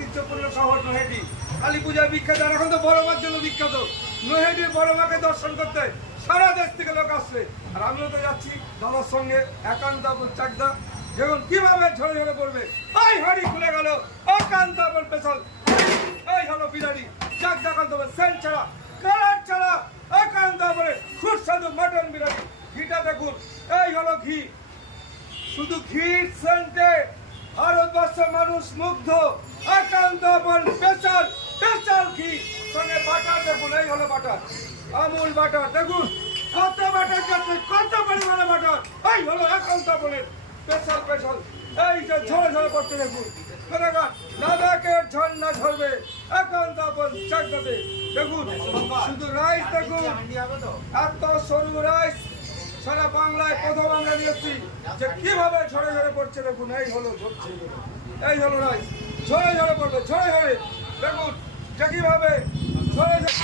ঐতিহ্যপূর্ণ শহর নৈহাটি। কালী পূজায় বিখ্যাত, আর এখন তো বড় মার জন্য বিখ্যাত। নৈহাটির বড় মাকে দর্শন করতে সারা দেশ থেকে লোক আসছে। আর আমিও তো যাচ্ছি দাদার সঙ্গে একান্ত চাকদা। দেখুন কিভাবে ঝরে ঝরে পড়বে। এই হাড়ি খুলে গেল একান্ত স্পেশাল। এই হলো বিরিয়ানি চাকদা কান্ত সেন্ট ছাড়া কালার ছাড়া একান্ত সুস্বাদু মটন বিরিয়ানি। ঘিটা দেখুন, এই হলো ঘি, শুধু ঘির সেন্টে ভারতবর্ষের মানুষ মুগ্ধ। একান্ত স্পেশাল স্পেশাল ঘি, সঙ্গে বাটার দেখুন, এই হলো বাটার, আমুল বাটার। দেখুন কত বাটার যাচ্ছে, কত পরিমাণে বাটার। এই হলো একান্ত স্পেশাল স্পেশাল। এই যে ঝরে ঝরে পড়ছে দেখুন, লাদাখের ঝর্ণা ঝরবে একান্ত চাকদাতে। দেখুন শুধু রাইস দেখুন, এত সরু রাইস সারা বাংলায় প্রথম আমরা নিয়েছি যে কিভাবে ঝরে ঝরে পড়ছে। দেখুন এই হলো ঝরছে, এই হলো রাইস, ঝরে ঝরে পড়বে, ঝরে ঝরে। দেখুন যে কিভাবে ঝরে ঝরে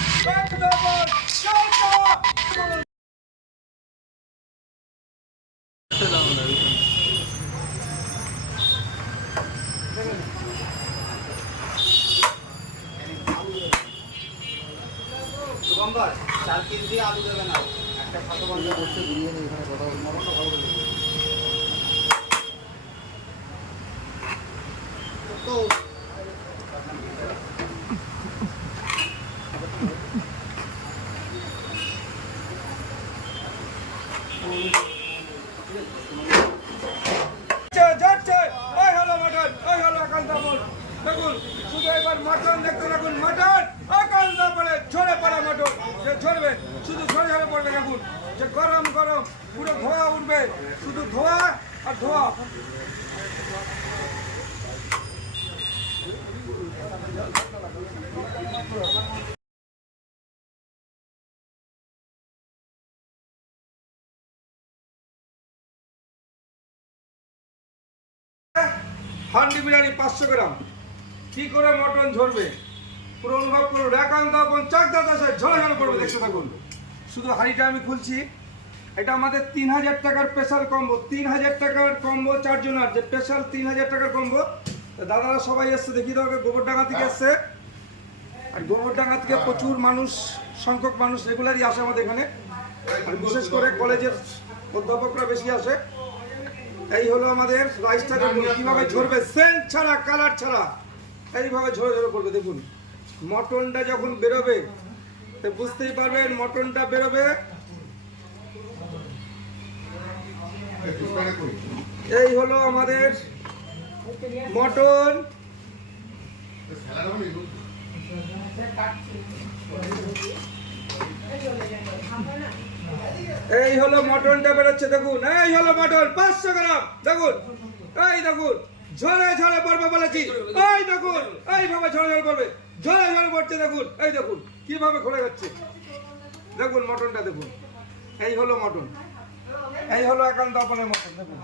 চাল কেজি আলু দেবে না, একটা খাদ্য বন্ধ করতে ঘুরিয়ে নিয়ে এখানে কথা বলবো তো দেখুন শুধু এবার মটন দেখতে থাকুন, মটন একান্ত ঝরে পড়া মটন যে ঝরবে, শুধু ঝরে ঝরে পড়বে। দেখুন যে গরম গরম পুরো ধোয়া উঠবে, শুধু ধোয়া আর ধোয়া। হান্ডি বিরিয়ানি 500 গ্রাম, কি করে মটন ঝরবে পুরো অনুভব করুন। একান্ত চাকদা দশে ঝরে ঝরে পড়বে, দেখতে থাকুন। শুধু হাঁড়িটা আমি খুলছি, এটা আমাদের 3000 টাকার স্পেশাল কম্বো। 3000 টাকার কম্বো 4 জনের, যে স্পেশাল 3000 টাকার কম্বো। দাদারা সবাই এসছে, দেখিয়ে দাও, গোবরডাঙ্গা থেকে এসছে। আর গোবরডাঙ্গা থেকে প্রচুর মানুষ, সংখ্যক মানুষ রেগুলারই আসে আমাদের এখানে, আর বিশেষ করে কলেজের অধ্যাপকরা বেশি আসে। এই হলো আমাদের রাইসটা, দেখুন কিভাবে ঝরবে, সেন্ট ছাড়া কালার ছাড়া এইভাবে ঝরে ঝরে পড়বে। দেখুন মটনটা যখন বেরোবে তো বুঝতেই পারবেন মটনটা বেরোবে। এই হলো আমাদের মটন। এই হলো মটনটা বেরোচ্ছে, দেখুন এই হলো মটন 500 গ্রাম। দেখুন এই দেখুন ঝরে ঝরে পড়বে বলেছি, এই দেখুন এইভাবে ঝরে ঝরে পড়বে, ঝরে ঝরে পড়ছে। দেখুন এই দেখুন কিভাবে খুলে যাচ্ছে, দেখুন মটনটা দেখুন। এই হলো মটন, এই হলো একান্ত আপনার মটন। দেখুন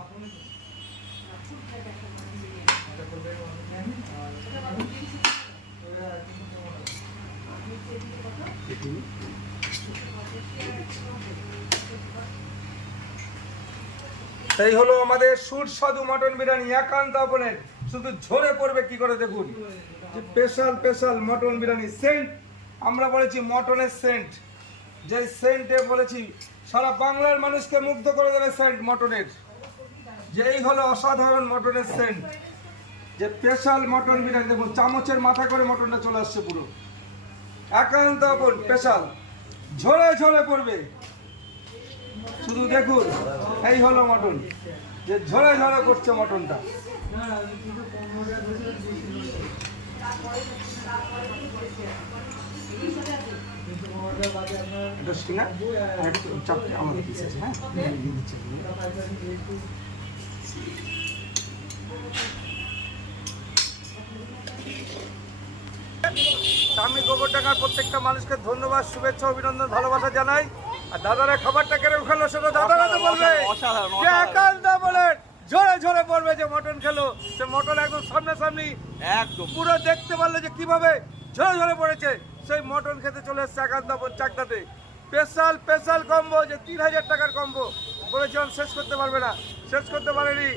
এই হলো আমাদের সুস্বাদু মটন বিরিয়ানি একান্ত আপনার, শুধু ঝরে পড়বে কি করে। দেখুন যে স্পেশাল স্পেশাল মটন বিরিয়ানি। সেন্ট আমরা বলেছি মটনের সেন্ট, যে সেন্টে বলেছি সারা বাংলার মানুষকে মুগ্ধ করে দেবে সেন্ট মটনের। যে এই হলো অসাধারণ মটনের সেন্ট, যে স্পেশাল মটন বিরিয়ানি। দেখুন চামচের মাথা করে মটনটা চলে আসছে পুরো একান্ত আপন স্পেশাল, ঝরে ঝরে পড়বে। শুধু দেখুন এই হলো মটন, যে ঝরে ঝরে করছে মটনটা। এটা সিঙ্গা আর একটু চাপতে আমাদের পিস আছে। হ্যাঁ আমি গোবরডাঙ্গার প্রত্যেকটা মানুষকে ধন্যবাদ, শুভেচ্ছা, অভিনন্দন, ভালোবাসা জানাই। আর দাদারা খাবারটা কেন খেলো সেটা দাদারা তো বলবে, যে একান্ত বলে ঝরে ঝরে পড়বে। যে মটন খেলো সে মটন একদম সামনাসামনি একদম পুরো দেখতে পারলে যে কিভাবে ঝরে ঝরে পড়েছে। সেই মটন খেতে চলে এসছে একান্ত চাকদাতে। স্পেশাল স্পেশাল কম্বো, যে 3000 টাকার কম্বো বলেছিলাম শেষ করতে পারবে না, শেষ করতে পারেনি।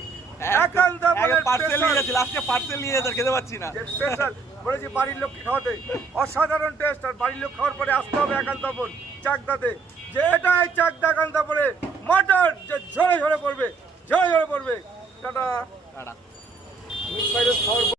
একান্ত পার্সেল নিয়ে যাচ্ছি, লাস্টে পার্সেল নিয়ে যাচ্ছে, খেতে পাচ্ছি না। স্পেশাল বলেছি বাড়ির লোককে খাওয়াতে, অসাধারণ টেস্ট। আর বাড়ির লোক খাওয়ার পরে আসতে হবে একান্তপুর চাকদাতে, যে এটাই চাকদা একান্তপুরে মটন যে ঝরে ঝরে পড়বে, ঝরে ঝরে পড়বে। Tata. Tata. Meat fried rice খাওয়ার